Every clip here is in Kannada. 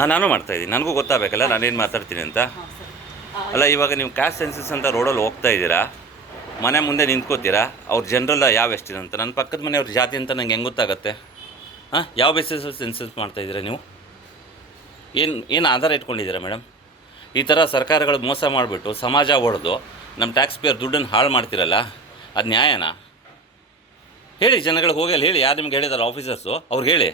ಹಾಂ ನಾನು ಮಾಡ್ತಾ ಇದ್ದೀನಿ. ನನಗೂ ಗೊತ್ತಾಗಬೇಕಲ್ಲ ನಾನೇನು ಮಾತಾಡ್ತೀನಿ ಅಂತ. ಅಲ್ಲ ಇವಾಗ ನೀವು ಕ್ಯಾಸ್ಟ್ ಸೆನ್ಸಸ್ ಅಂತ ರೋಡಲ್ಲಿ ಹೋಗ್ತಾ ಇದ್ದೀರಾ ಮನೆ ಮುಂದೆ ನಿಂತ್ಕೋತೀರಾ ಅವ್ರ ಜನರಲ್ಲ ಯಾವ ಎಷ್ಟಿದೆ ಅಂತ. ನನ್ನ ಪಕ್ಕದ ಮನೆಯವ್ರ ಜಾತಿ ಅಂತ ನಂಗೆ ಹೆಂಗೆ ಗೊತ್ತಾಗುತ್ತೆ? ಹಾಂ ಯಾವ ಬೇಸಿಸಲ್ಲಿ ಸೆನ್ಸಸ್ ಮಾಡ್ತಾ ಇದ್ದೀರಾ ನೀವು? ಏನು ಏನು ಆಧಾರ ಇಟ್ಕೊಂಡಿದ್ದೀರಾ ಮೇಡಮ್? ಈ ಥರ ಸರ್ಕಾರಗಳು ಮೋಸ ಮಾಡಿಬಿಟ್ಟು ಸಮಾಜ ಒಡೆದು ನಮ್ಮ ಟ್ಯಾಕ್ಸ್ ಪೇಯರ್ ದುಡ್ಡನ್ನು ಹಾಳು ಮಾಡ್ತಿರಲ್ಲ ಅದು ನ್ಯಾಯನಾ? ಹೇಳಿ ಜನಗಳಿಗೆ ಹೋಗಿ ಅಲ್ಲಿ ಹೇಳಿ ಯಾರು ನಿಮ್ಗೆ ಹೇಳಿದಾರೆ ಆಫೀಸರ್ಸು ಅವ್ರಿಗೆ ಹೇಳಿ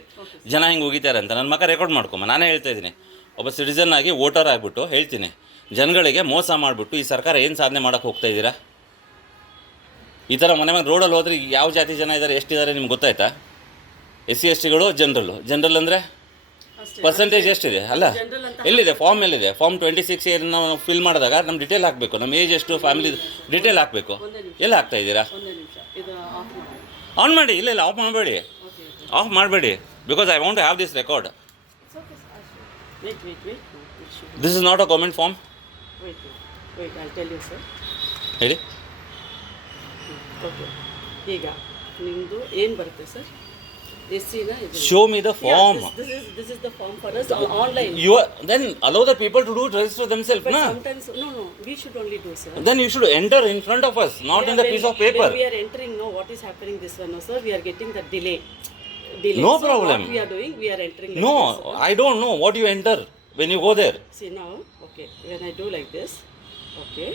ಜನ ಹಿಂಗೆ ಹೋಗಿದ್ದಾರೆ ಅಂತ. ನನ್ನ ಮಗ ರೆಕಾರ್ಡ್ ಮಾಡ್ಕೊಂಬ ನಾನೇ ಹೇಳ್ತಾ ಇದ್ದೀನಿ. ಒಬ್ಬ ಸಿಟಿಸನ್ ಆಗಿ ವೋಟರ್ ಆಗಿಬಿಟ್ಟು ಹೇಳ್ತೀನಿ ಜನಗಳಿಗೆ ಮೋಸ ಮಾಡಿಬಿಟ್ಟು ಈ ಸರ್ಕಾರ ಏನು ಸಾಧನೆ ಮಾಡೋಕ್ಕೆ ಹೋಗ್ತಾ ಇದ್ದೀರಾ? ಈ ಥರ ಮನೆ ಮನೆ ರೋಡಲ್ಲಿ ಹೋದ್ರೆ ಯಾವ ಜಾತಿ ಜನ ಇದ್ದಾರೆ ಎಷ್ಟಿದ್ದಾರೆ ನಿಮ್ಗೆ ಗೊತ್ತಾಯ್ತಾ? ಎಸ್ ಸಿ ಎಸ್ ಟಿಗಳು ಜನರಲ್ಲು. ಜನರಲ್ ಅಂದರೆ ಪರ್ಸೆಂಟೇಜ್ ಎಷ್ಟಿದೆ? ಅಲ್ಲ ಎಲ್ಲಿದೆ? ಫಾರ್ಮ್ ಎಲ್ಲಿದೆ? ಫಾರ್ಮ್ ಟ್ವೆಂಟಿ ಸಿಕ್ಸ್ ಇಯರ್ ನಾವು ಫಿಲ್ ಮಾಡಿದಾಗ ನಮ್ಮ ಡಿಟೇಲ್ ಹಾಕಬೇಕು. ನಮ್ಮ ಏಜ್ ಎಷ್ಟು ಫ್ಯಾಮಿಲಿ ಡಿಟೇಲ್ ಹಾಕಬೇಕು. ಎಲ್ಲಿ ಹಾಕ್ತಾ ಇದ್ದೀರಾ? ಆನ್ ಮಾಡಿ ಇಲ್ಲ ಇಲ್ಲ ಆಫ್ ಮಾಡಬೇಡಿ. ಆಫ್ ಮಾಡಬೇಡಿ because I want have this record this is not a government form ಹೇಳಿ ಓಕೆ ಈಗ ನಿಮ್ಮದು ಏನು ಬರುತ್ತೆ ಸರ್ ಎಸ್ ಸಿನ ಇದು show me the form this is this is the form for us online you then allow the people to do register themselves But ನಾ sometimes, no, no, we should only do, sir. Then you should enter in front of us not in the When- piece of paper When we are entering, no, what is happening this one, no, sir, we are getting the delay. Delay. No So problem. What we are doing, we are entering. like this, I I don't know what you enter when you go there. See now, okay, when I do like this, okay,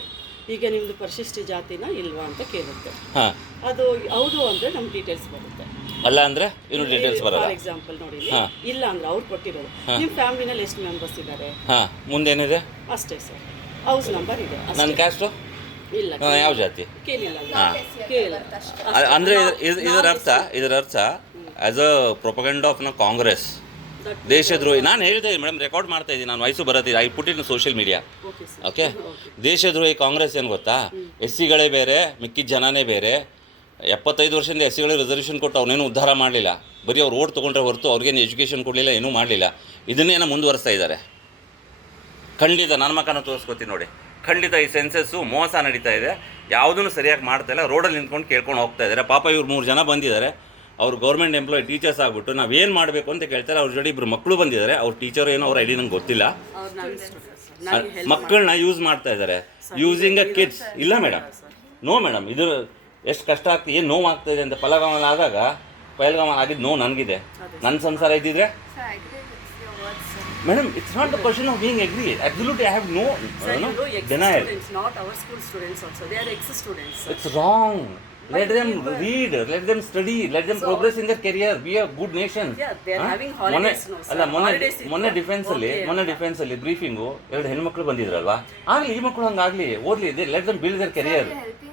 ಈಗ ನಿಮ್ದು ಪರಿಶಿಷ್ಟ ಜಾತಿನ ಇಲ್ವಾ ಅಂತ ಕೇಳುತ್ತೆ ಹಾಂ ಅದು ಹೌದು ಅಂದ್ರೆ ನಮ್ ಡೀಟೇಲ್ಸ್ ಬರುತ್ತೆ ಅಲ್ಲ ಅಂದ್ರೆ ಇನ್ನು ಡೀಟೇಲ್ಸ್ ಬರಲ್ಲ ಫಾರ್ ಎಕ್ಸಾಂಪಲ್ ನೋಡಿ ಇಲ್ಲಿ, ಹಾ. ಇಲ್ಲ ಅಂದ್ರೆ ಅವ್ರು ಕೊಟ್ಟಿರೋದು ನಿಮ್ಮ ಫ್ಯಾಮಿಲಿನಲ್ಲಿ ಎಷ್ಟು ಮೆಂಬರ್ಸ್ ಇದ್ದಾರೆ ಹಾಂ ಮುಂದೇನಿದೆ ಅಷ್ಟೇ ಸರ್ ಹೌಸ್ ನಂಬರ್ ಇದೆ ಅಷ್ಟೇ. ನನ್ನ ಕ್ಯಾಸ್ಟು ಇಲ್ಲ ಯಾವ ಜಾತಿ? ಅಂದ್ರೆ ಹಾಂ. ಅಂದರೆ ಇದರ ಅರ್ಥ ಇದರ ಅರ್ಥ ಆ್ಯಸ್ ಅ ಪ್ರೊಪಗಂಡ್ ಆಫ್ನ ಕಾಂಗ್ರೆಸ್ ದೇಶದ್ರೋಹಿ. ನಾನು ಹೇಳಿದೆ ಮೇಡಮ್ ರೆಕಾರ್ಡ್ ಮಾಡ್ತಾ ಇದ್ದೀನಿ. ನಾನು ವಯಸ್ಸು ಬರತ್ತೆ I put in social media okay sir okay ದೇಶದ್ರೋಹಿ Congress ಏನು ಗೊತ್ತಾ? ಎಸ್ ಸಿಗಳೇ ಬೇರೆ ಮಿಕ್ಕಿದ ಜನನೇ ಬೇರೆ. ಎಪ್ಪತ್ತೈದು ವರ್ಷದಿಂದ ಎಸ್ ಸಿಗಳಿಗೆ ರಿಸರ್ವೇಷನ್ ಕೊಟ್ಟು ಅವನೇನು ಉದ್ಧಾರ ಮಾಡಲಿಲ್ಲ. ಬರೀ ಅವ್ರು ಓಟ್ ತೊಗೊಂಡ್ರೆ ಹೊರತು ಅವ್ರಿಗೇನು ಎಜುಕೇಷನ್ ಕೊಡಲಿಲ್ಲ ಏನೂ ಮಾಡಲಿಲ್ಲ. ಇದನ್ನೇನೋ ಮುಂದುವರಿಸ್ತಾ ಇದ್ದಾರೆ. ಖಂಡಿತ ನನ್ನ ಮಕ್ಕನ ತೋರಿಸ್ಕೊತೀನಿ ನೋಡಿ. ಖಂಡಿತ ಈ ಸೆನ್ಸಸ್ಸು ಮೋಸ ನಡೀತಾ ಇದೆ. ಯಾವುದನ್ನು ಸರಿಯಾಗಿ ಮಾಡ್ತಾ ಇಲ್ಲ. ರೋಡಲ್ಲಿ ನಿಂತ್ಕೊಂಡು ಕೇಳ್ಕೊಂಡು ಹೋಗ್ತಾ ಇದ್ದಾರೆ. ಪಾಪ ಇವ್ರು ಮೂರು ಜನ ಬಂದಿದ್ದಾರೆ. ಅವ್ರು ಗೌರ್ಮೆಂಟ್ ಎಂಪ್ಲಾಯ್ ಟೀಚರ್ಸ್ ಆಗ್ಬಿಟ್ಟು ನಾವು ಏನು ಮಾಡಬೇಕು ಅಂತ ಕೇಳ್ತಾರೆ ಅವ್ರ ಜೊತೆ ಇಬ್ಬರು ಮಕ್ಕಳು ಬಂದಿದ್ದಾರೆ. ಅವ್ರ ಟೀಚರ್ ಏನೋ ಅವ್ರ ಐಡಿ ನಂಗೆ ಗೊತ್ತಿಲ್ಲ. ಮಕ್ಕಳನ್ನ ಯೂಸ್ ಮಾಡ್ತಾ ಇದ್ದಾರೆ. ಯೂಸಿಂಗ್ ಅ ಕಿಡ್ಸ್ ಇಲ್ಲ ಮೇಡಮ್ ನೋ ಮೇಡಮ್ ಇದು ಎಷ್ಟು ಕಷ್ಟ ಆಗ್ತದೆ ಏನು ನೋವು ಆಗ್ತಾ ಇದೆ ಅಂತ. ಫಲಗಮನ ಆದಾಗ ಪೈಲ್ಗಮನ ಆಗಿದ್ದು ನೋವು ನನಗಿದೆ. ನನ್ನ ಸಂಸಾರ ಇದ್ದಿದ್ರೆ? Madam it's not the question of being agree absolutely I have no Sir, you know, ex denial students, not our school students also. They are ex students. It's wrong let them read let them study let them progress in their career be a good nation Yeah, they are having holidays now, ಅಲ್ಲ ಮೊನ್ನೆ ಮೊನ್ನೆ ಡಿಫೆನ್ಸ್ ಅಲ್ಲಿ ಮೊನ್ನೆ ಡಿಫೆನ್ಸ್ ಅಲ್ಲಿ ಬ್ರೀಫಿಂಗು ಎರಡು ಹೆಣ್ಮಕ್ಳು ಬಂದಿದ್ರಲ್ವಾ? ಆಗ್ಲಿ ಈ ಮಕ್ಕಳು ಹಂಗಾಗ್ಲಿ ಓದ್ಲಿ let them build their career We are helping